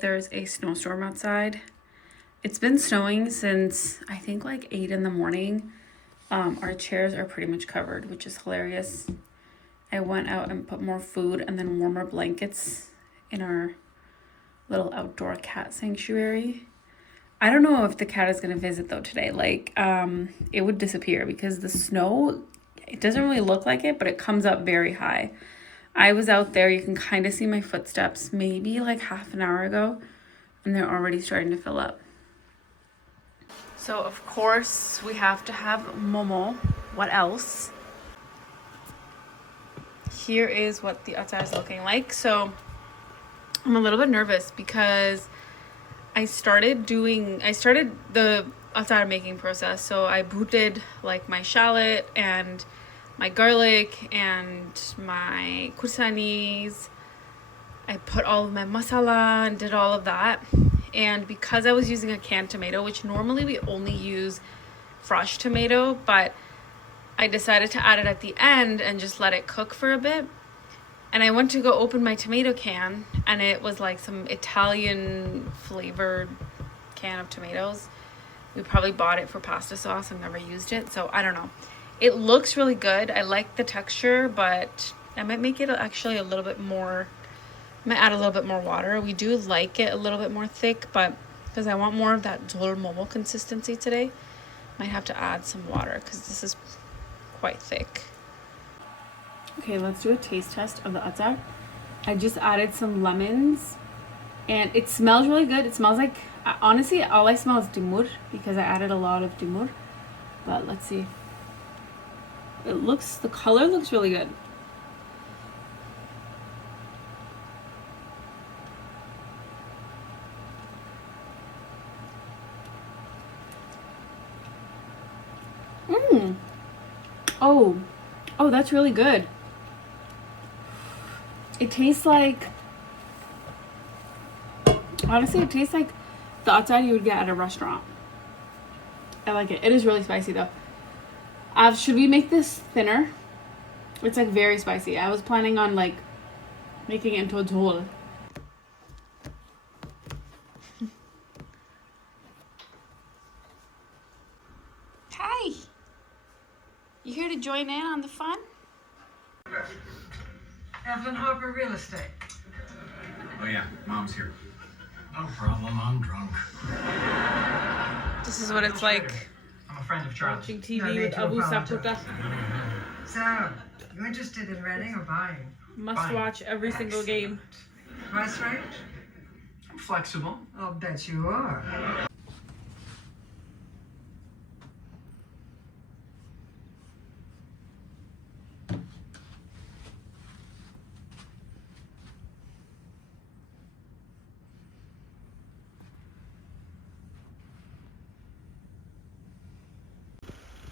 There's a snowstorm outside. It's been snowing since I think like 8 in the morning. Our chairs are pretty much covered, which is hilarious. I went out and put more food and then warmer blankets in our little outdoor cat sanctuary. I don't know if the cat is gonna visit though today. It would disappear because the snow, it doesn't really look like it, but it comes up very high. I was out there, you can kind of see my footsteps maybe like half an hour ago, and they're already starting to fill up. So of course we have to have momo. What else? Here is what the atar is looking like. So I'm a little bit nervous because I started the atar making process. So I booted like my shallot and my garlic and my kursanis. I put all of my masala and did all of that. And because I was using a canned tomato, which normally we only use fresh tomato, but I decided to add it at the end and just let it cook for a bit. And I went to go open my tomato can, and it was like some Italian flavored can of tomatoes. We probably bought it for pasta sauce and never used it, so I don't know. It looks really good. I like the texture, but I might make it actually a little bit more, I might add a little bit more water. We do like it a little bit more thick, but because I want more of that zol momo consistency today, might have to add some water because this is quite thick. Okay, let's do a taste test of the atar. I just added some lemons and it smells really good. It smells like, honestly, all I smell is dimur because I added a lot of dimur. But let's see. The color looks really good. Oh, that's really good. It tastes like, honestly, it tastes like the atar you would get at a restaurant. I like it. It is really spicy though. Should we make this thinner? It's like very spicy. I was planning on like making it into a jhol. Hi. You here to join in on the fun? Evelyn Harper Real Estate. Oh yeah, Mom's here. No problem, I'm drunk. This is what it's like I'm a friend of Charles. watching TV with Abu Saputa. So, you interested in renting or buying? Must watch every single game. Price range? I'm flexible. I'll bet you are.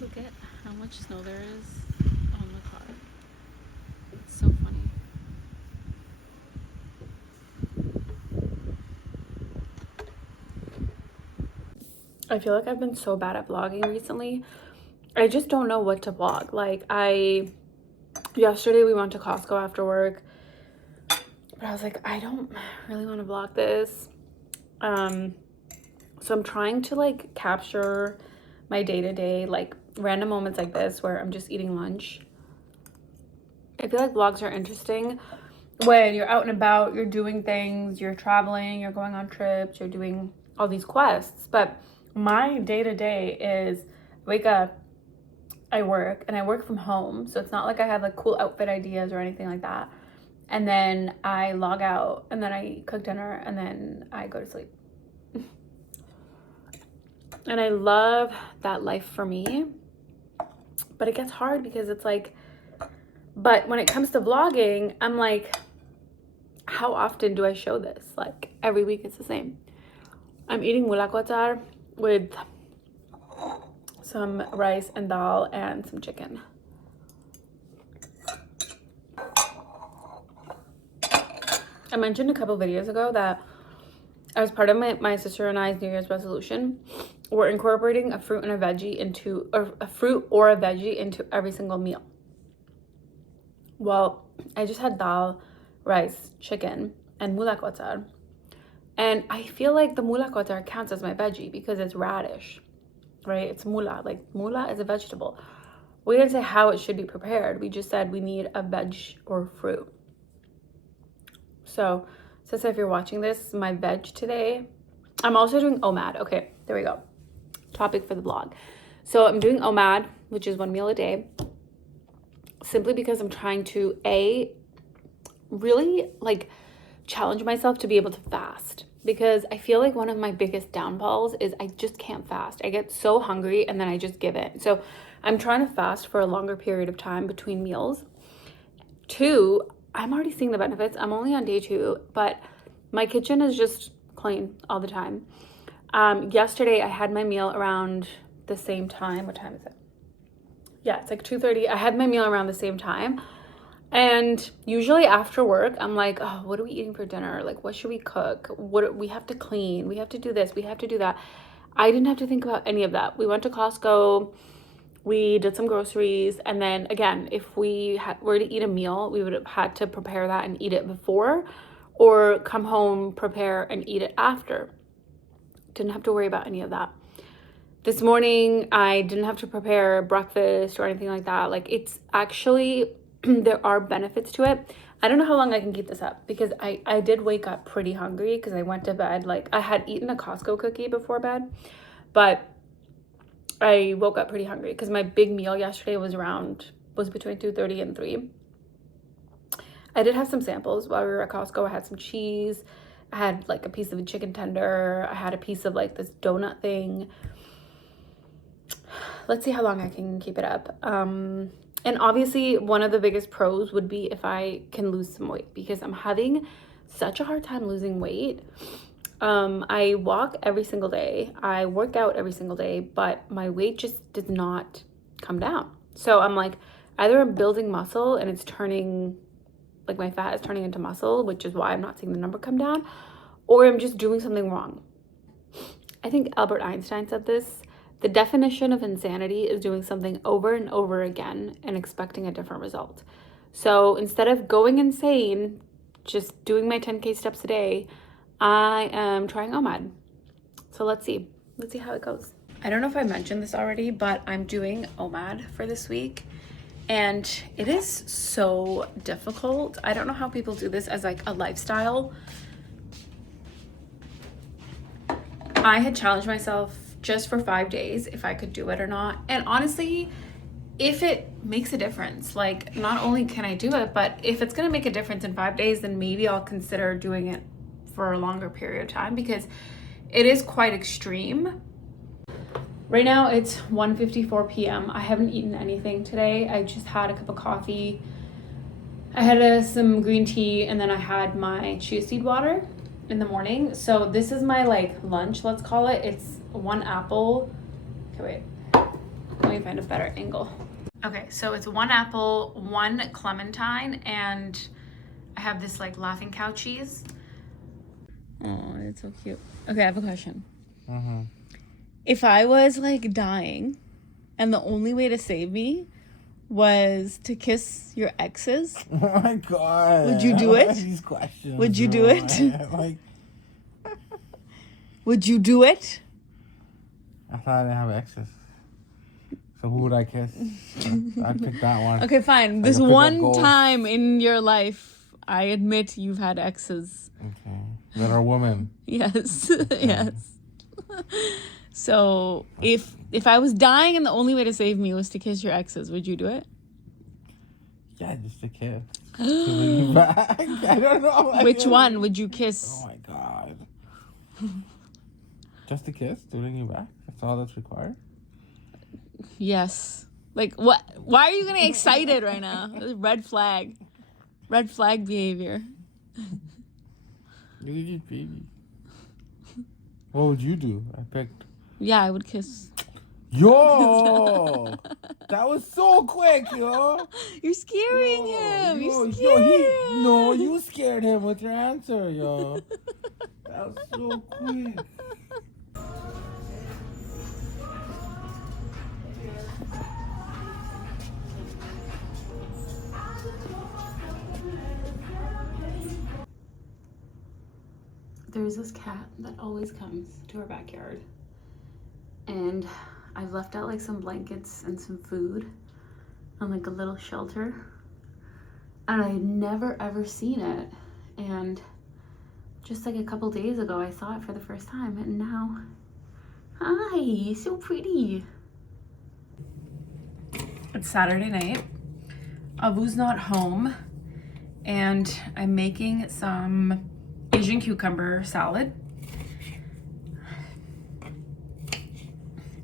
Look at how much snow there is on the car. It's so funny. I feel like I've been so bad at vlogging recently. I just don't know what to vlog. Yesterday we went to Costco after work, but I was like, I don't really want to vlog this. So I'm trying to like capture my day-to-day, like random moments like this where I'm just eating lunch. I feel like vlogs are interesting when you're out and about, you're doing things, you're traveling, you're going on trips, you're doing all these quests. But my day-to-day is wake up, I work, and I work from home. So it's not like I have like cool outfit ideas or anything like that. And then I log out and then I cook dinner and then I go to sleep. And I love that life for me, but it gets hard because it's like, but when it comes to vlogging, I'm like, how often do I show this? Like every week it's the same. I'm eating mulak with some rice and dal and some chicken. I mentioned a couple videos ago that as part of my sister and I's New Year's resolution, we're incorporating a fruit and a veggie into, or a fruit or a veggie into every single meal. Well, I just had dal, rice, chicken, and mulak. And I feel like the mula kotar counts as my veggie because it's radish, right? It's mula. Like mula is a vegetable. We didn't say how it should be prepared. We just said we need a veg or fruit. So, since if you're watching this, my veg today, I'm also doing OMAD. Okay, there we go. Topic for the vlog. So I'm doing OMAD, which is 1 meal a day, simply because I'm trying to really like challenge myself to be able to fast, because I feel like one of my biggest downfalls is I just can't fast. I get so hungry and then I just give in. So I'm trying to fast for a longer period of time between meals. 2, I'm already seeing the benefits. I'm only on day 2, but my kitchen is just clean all the time. Yesterday I had my meal around the same time. What time is it? Yeah, it's like 2:30. I had my meal around the same time. And usually after work, I'm like, oh, what are we eating for dinner? Like, what should we cook? We have to clean. We have to do this. We have to do that. I didn't have to think about any of that. We went to Costco. We did some groceries. And then again, if we were to eat a meal, we would have had to prepare that and eat it before, or come home, prepare and eat it after. Didn't have to worry about any of that. This morning, I didn't have to prepare breakfast or anything like that. Like, it's actually, there are benefits to it. I don't know how long I can keep this up, because I did wake up pretty hungry because I went to bed. Like, I had eaten a Costco cookie before bed, but I woke up pretty hungry because my big meal yesterday was between 2:30 and 3. I did have some samples while we were at Costco. I had some cheese. I had like a piece of a chicken tender. I had a piece of like this donut thing. Let's see how long I can keep it up. And obviously one of the biggest pros would be if I can lose some weight, because I'm having such a hard time losing weight. I walk every single day. I work out every single day, but my weight just did not come down. So I'm like, either I'm building muscle and it's turning, like my fat is turning into muscle, which is why I'm not seeing the number come down, or I'm just doing something wrong. I think Albert Einstein said this: the definition of insanity is doing something over and over again and expecting a different result. So instead of going insane, just doing my 10K steps a day, I am trying OMAD. So let's see how it goes. I don't know if I mentioned this already, but I'm doing OMAD for this week, and it is so difficult. I don't know how people do this as like a lifestyle. I had challenged myself just for 5 days if I could do it or not. And honestly, if it makes a difference, like not only can I do it, but if it's gonna make a difference in 5 days, then maybe I'll consider doing it for a longer period of time, because it is quite extreme. Right now it's 1:54 p.m. I haven't eaten anything today. I just had a cup of coffee. I had some green tea, and then I had my chia seed water in the morning. So this is my like lunch, let's call it. It's 1 apple. Okay, wait. Let me find a better angle. Okay, so it's 1 apple, 1 clementine, and I have this like Laughing Cow cheese. Oh, it's so cute. Okay, I have a question. If I was like dying and the only way to save me was to kiss your exes, Oh my god. would you do it? These questions. Would you do it? Like, would you do it? I thought I didn't have exes. So who would I kiss? I'd pick that one. Okay, fine. This one time in your life, I admit you've had exes. Okay. That are women. Yes. Yes. So if I was dying and the only way to save me was to kiss your exes, would you do it? Yeah, just a kiss. To lean back. I don't know. Which one would you kiss? Oh my god. Just a kiss? Doing you back? That's all that's required? Yes. Like what? Why are you getting excited right now? Red flag. Red flag behavior. You just baby. What would you do? I picked. Yeah, I would kiss. Yo! That was so quick, yo! You're scaring him. Yo, You're scaring him. No, you scared him with your answer, yo. That was so quick. there's this cat that always comes to our backyard, and I've left out like some blankets and some food and like a little shelter, and I had never ever seen it, and just like a couple days ago I saw it for the first time, and now, hi, so pretty. It's Saturday night. Abu's not home, and I'm making some Asian cucumber salad.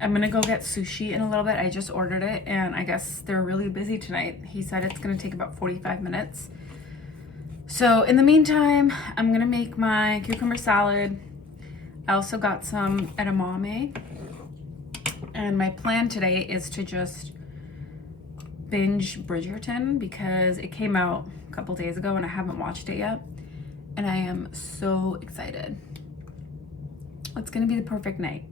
I'm gonna go get sushi in a little bit. I just ordered it, and I guess they're really busy tonight. He said it's gonna take about 45 minutes. So in the meantime, I'm gonna make my cucumber salad. I also got some edamame, and my plan today is to just binge Bridgerton because it came out a couple days ago and I haven't watched it yet, and I am so excited. It's gonna be the perfect night.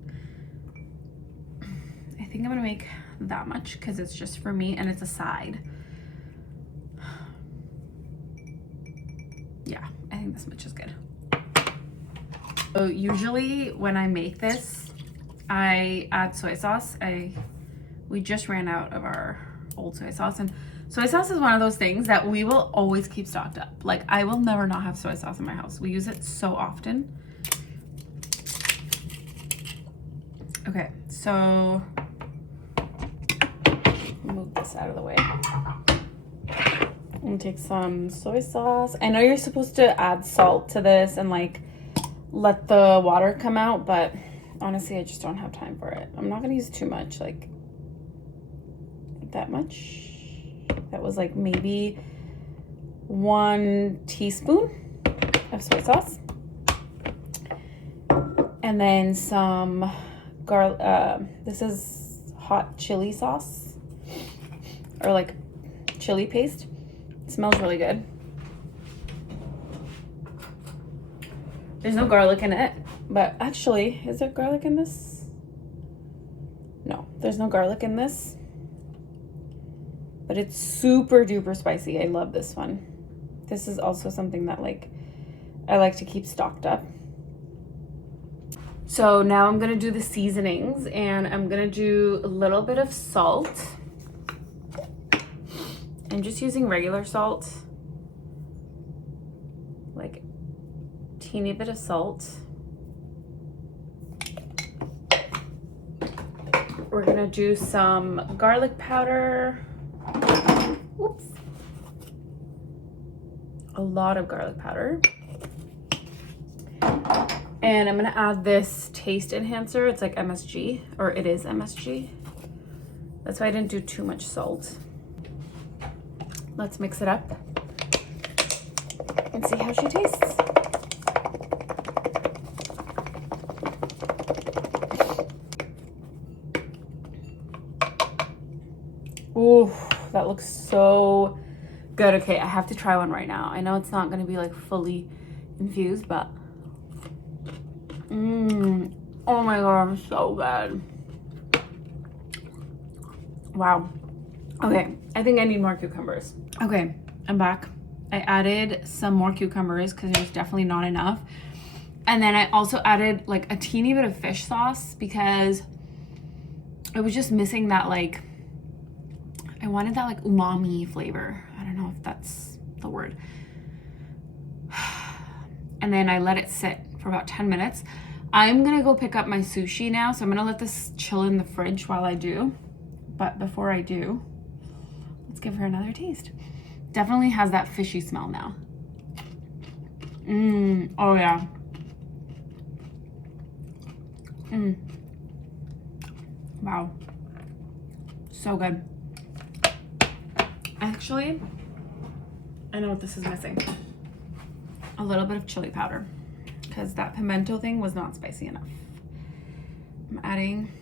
I think I'm gonna make that much because it's just for me and it's a side. Yeah, I think this much is good. So usually when I make this, I add soy sauce. We just ran out of our old soy sauce, and soy sauce is one of those things that we will always keep stocked up. Like, I will never not have soy sauce in my house. We use it so often. Okay, so move this out of the way. I'm gonna take some soy sauce. I know you're supposed to add salt to this and like let the water come out, but honestly I just don't have time for it. I'm not gonna use too much, like that much. That was like maybe 1 teaspoon of soy sauce, and then some garlic. This is hot chili sauce, or like chili paste. It smells really good. There's no garlic in it, but actually, is there garlic in this? No, there's no garlic in this. But it's super duper spicy. I love this one. This is also something that like I like to keep stocked up. So now I'm gonna do the seasonings, and I'm gonna do a little bit of salt. I'm just using regular salt, like teeny bit of salt. We're gonna do some garlic powder. Oops. A lot of garlic powder. And I'm gonna add this taste enhancer. It's like MSG, or it is MSG. That's why I didn't do too much salt. Let's mix it up and see how she tastes. Ooh, that looks so good. Okay, I have to try one right now. I know it's not gonna be like fully infused, but oh my god, so good. Wow. Okay, I think I need more cucumbers. Okay, I'm back. I added some more cucumbers because there's definitely not enough. And then I also added like a teeny bit of fish sauce because it was just missing that, like, I wanted that like umami flavor. I don't know if that's the word. And then I let it sit for about 10 minutes. I'm gonna go pick up my sushi now, so I'm gonna let this chill in the fridge while I do. But before I do, let's give her another taste. Definitely has that fishy smell now. Oh yeah. Wow. So good. Actually, I know what this is missing. A little bit of chili powder, because that pimento thing was not spicy enough. I'm adding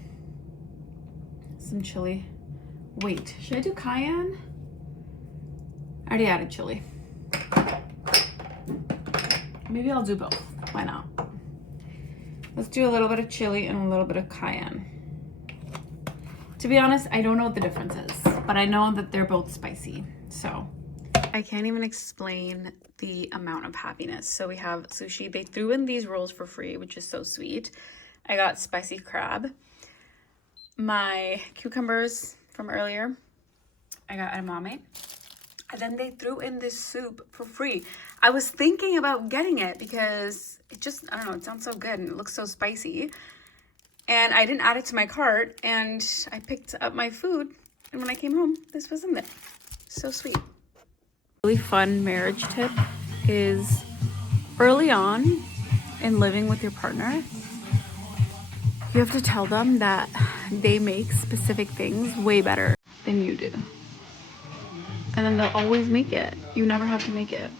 some chili. Wait, should I do cayenne? I already added chili. Maybe I'll do both. Why not? Let's do a little bit of chili and a little bit of cayenne. To be honest, I don't know what the difference is, but I know that they're both spicy. So I can't even explain the amount of happiness. So we have sushi. They threw in these rolls for free, which is so sweet. I got spicy crab. My cucumbers from earlier, I got edamame. And then they threw in this soup for free. I was thinking about getting it because it just, I don't know, it sounds so good and it looks so spicy. And I didn't add it to my cart, and I picked up my food. And when I came home, this was in there. So sweet. Really fun marriage tip is early on in living with your partner, you have to tell them that they make specific things way better than you do. And then they'll always make it. You never have to make it.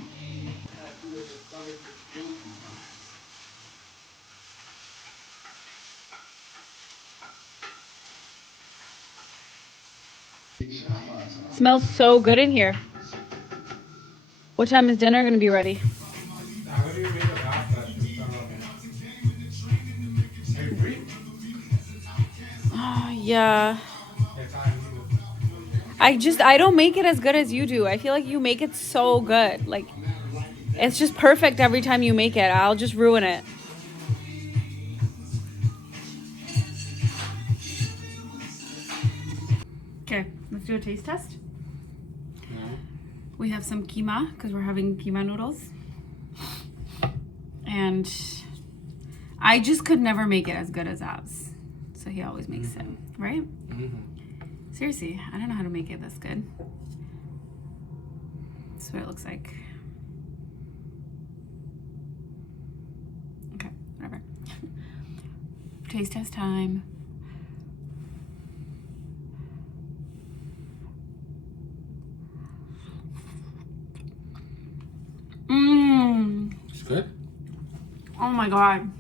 Smells so good in here. What time is dinner gonna be ready? Yeah. I don't make it as good as you do. I feel like you make it so good. Like, it's just perfect every time you make it. I'll just ruin it. Okay, let's do a taste test. Yeah. We have some keema because we're having keema noodles. And I just could never make it as good as Abs. So he always makes it, right? Seriously, I don't know how to make it this good. That's what it looks like. Okay, whatever. Taste test time. It's good? Oh my god.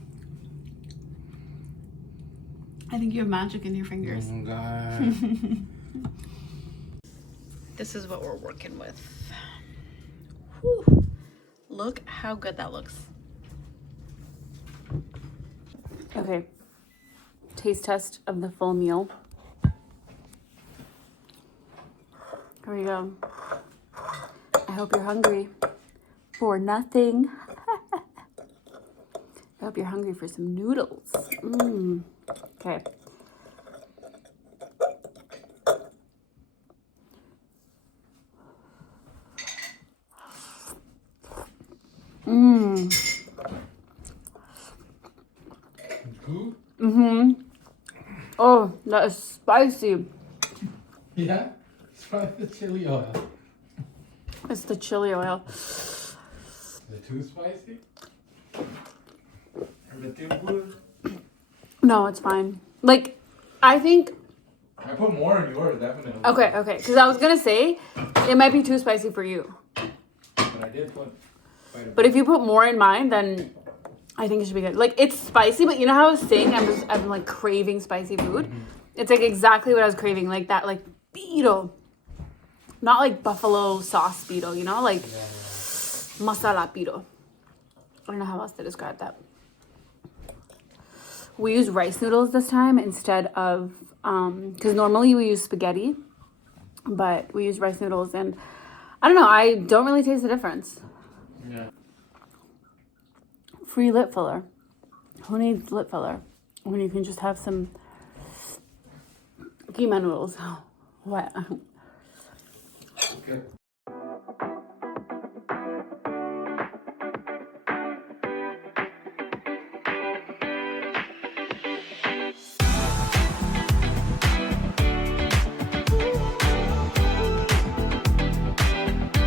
I think you have magic in your fingers. Oh my god. This is what we're working with. Whew. Look how good that looks. Okay. Taste test of the full meal. Here we go. I hope you're hungry for nothing. I hope you're hungry for some noodles. Okay. Oh, that is spicy. Yeah? It's probably the chili oil. It's the chili oil. Is it too spicy? Is it too good? No, it's fine. Like, I think... I put more in yours, definitely. Okay. Because I was going to say, it might be too spicy for you. But I did put quite a bit. But if you put more in mine, then I think it should be good. Like, it's spicy, but you know how I was saying I'm like craving spicy food? It's like exactly what I was craving. Like that, like, burrito. Not like buffalo sauce burrito, you know? Like, masala burrito. I don't know how else to describe that. We use rice noodles this time instead of, because normally we use spaghetti, but we use rice noodles, and I don't know, I don't really taste the difference. Yeah. Free lip filler. Who needs lip filler when you can just have some keema noodles? What? Good.